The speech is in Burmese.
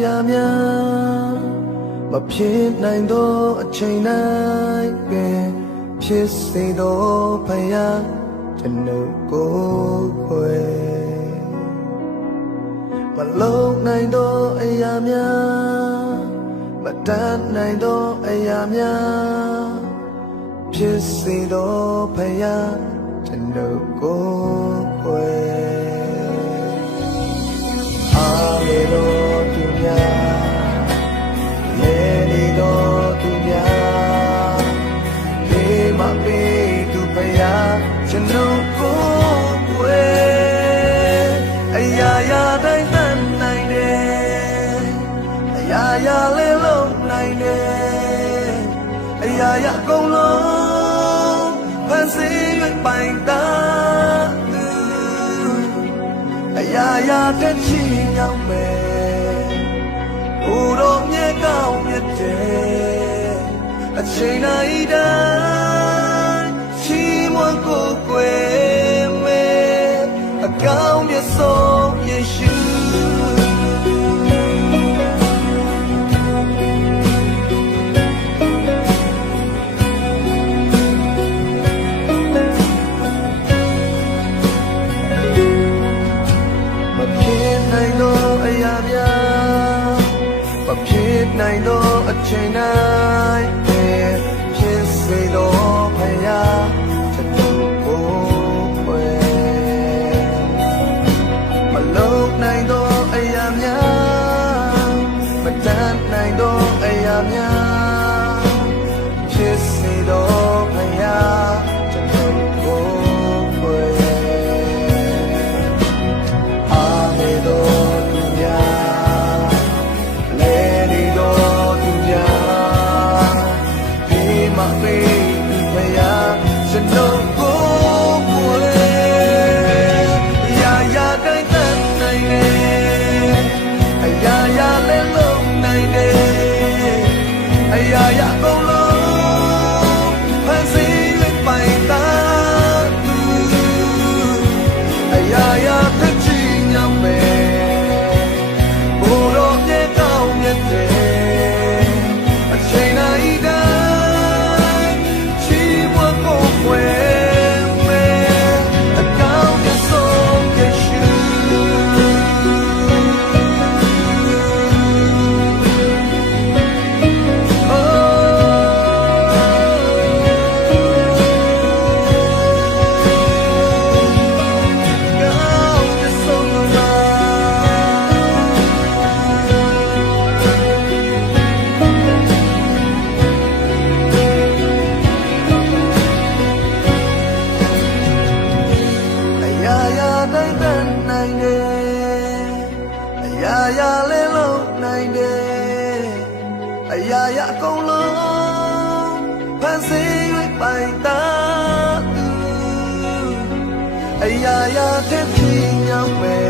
ဖြစ်နိုင်သောအရာများမဖြစ်နိုင်သောအချိန်တိုင်းပင်ဖြစ်စေသောဖယားကျွန်ုပ်ကိုယ်ွယ်မလုံးနိုင်သောအရာများမတတ်နိုင်သောအရာများဖြစ်စေသောဖယားကျွန်ုပ်ကိုယ်ွ ရာရာအကုန်လုံးဖန်ဆင်း၍ပိုင်တာသူအရာရာတက်ချီမြောက်မယ်။ဘူတော်မြတ်ကောင်းမြတ်တယ်။အချိန်တိုင်းတိုင်း နိုင်သောအချိန်တိုင်းပင်ဖြစ်စေသောဖယားကျွန်တော်ကိုယ်ွယ်မလုံးနိုင်သောအရာများမတတ်နိုင်သောအရာများဖြစ်စေသော ရာရာလေးလုံးနိုင်တယ်အရာရာအကုန်လုံးဖန်ဆင်း၍ပိုင်တာသူအရာရာတစ်ဖြစ်ရောက်မယ်